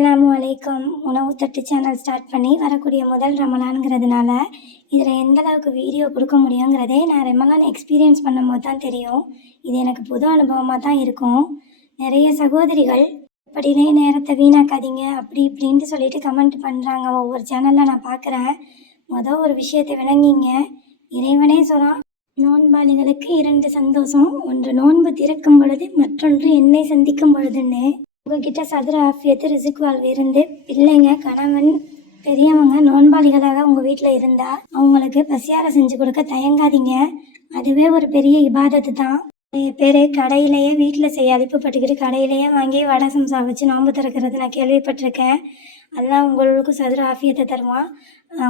அஸ்ஸலாமு அலைக்கும். உணவு தட்டு சேனல் ஸ்டார்ட் பண்ணி வரக்கூடிய முதல் ரமலான்ங்கிறதுனால இதில் எந்த அளவுக்கு வீடியோ கொடுக்க முடியுங்கிறதே நான் ரமலான் எக்ஸ்பீரியன்ஸ் பண்ணும்போது தான் தெரியும். இது எனக்கு புது அனுபவமாக தான் இருக்கும். நிறைய சகோதரிகள் இப்படினே நேரத்தை வீணாக்காதீங்க அப்படி இப்படின்ட்டு சொல்லிட்டு கமெண்ட் பண்ணுறாங்க. ஒவ்வொரு சேனலில் நான் பார்க்குறேன். ஒரு விஷயத்தை விளங்கிங்க. இறைவனே சொல்கிறான், நோன்பாளிகளுக்கு 2 சந்தோஷம், ஒன்று நோன்பு திறக்கும் பொழுது, மற்றொன்று என்னை சந்திக்கும் பொழுதுன்னு. உங்ககிட்ட சதுர ஆஃபியத்து ரிசுக்கு வாழ்வு இருந்து பிள்ளைங்க, கணவன், பெரியவங்க நோன்பாளிகளாக உங்கள் வீட்டில் இருந்தால் அவங்களுக்கு பசியார செஞ்சு கொடுக்க தயங்காதீங்க. அதுவே ஒரு பெரிய இபாதத்து தான். நிறைய பேர் கடையிலேயே வீட்டில் செய்ய அழிப்புப்பட்டுக்கிட்டு கடையிலேயே வாங்கி வடை சம்சா வச்சு நோன்பு திறக்கிறது நான் கேள்விப்பட்டிருக்கேன். அதெல்லாம் உங்களுக்கு சதுர ஆஃபியத்தை தருவான்.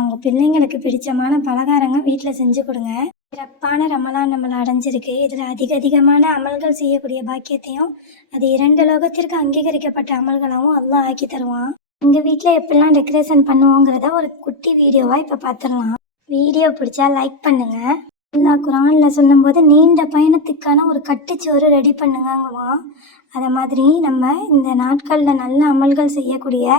உங்கள் பிள்ளைங்களுக்கு பிடிச்சமான பலகாரங்கள் வீட்டில் செஞ்சு கொடுங்க. சிறப்பான ரமலான் நம்மளை அடைஞ்சிருக்கு. இதில் அதிகமான அமல்கள் செய்யக்கூடிய பாக்கியத்தையும் அது 2 லோகத்திற்கு அங்கீகரிக்கப்பட்ட அமல்களாகவும் அல்லாஹ் ஆக்கி தருவான். எங்கள் வீட்டில் எப்படிலாம் டெக்கரேஷன் பண்ணுவோங்கிறத ஒரு குட்டி வீடியோவாக இப்போ பார்த்துடலாம். வீடியோ பிடிச்சா லைக் பண்ணுங்கள். அல்லாஹ் குர்ஆனில் சொல்லும்போது நீண்ட பயணத்துக்கான ஒரு கட்டுச்சோறு ரெடி பண்ணுங்கங்குவான். அதை மாதிரி நம்ம இந்த நாட்களில் நல்ல அமல்கள் செய்யக்கூடிய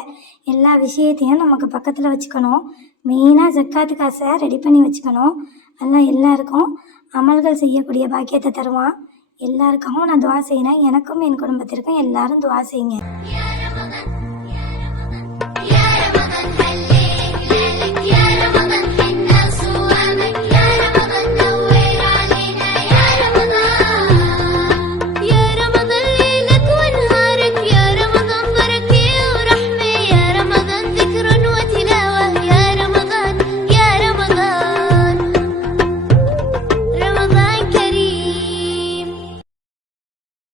எல்லா விஷயத்தையும் நமக்கு பக்கத்தில் வச்சுக்கணும். மெயினாக ஜக்காத்து காசை ரெடி பண்ணி வச்சுக்கணும். அதெல்லாம் எல்லாருக்கும் அமல்கள் செய்யக்கூடிய பாக்கியத்தை தருவான். எல்லாருக்கும் நான் துவா செய்கிறேன். எனக்கும் என் குடும்பத்திற்கும் எல்லாரும் துவா செய்யுங்க.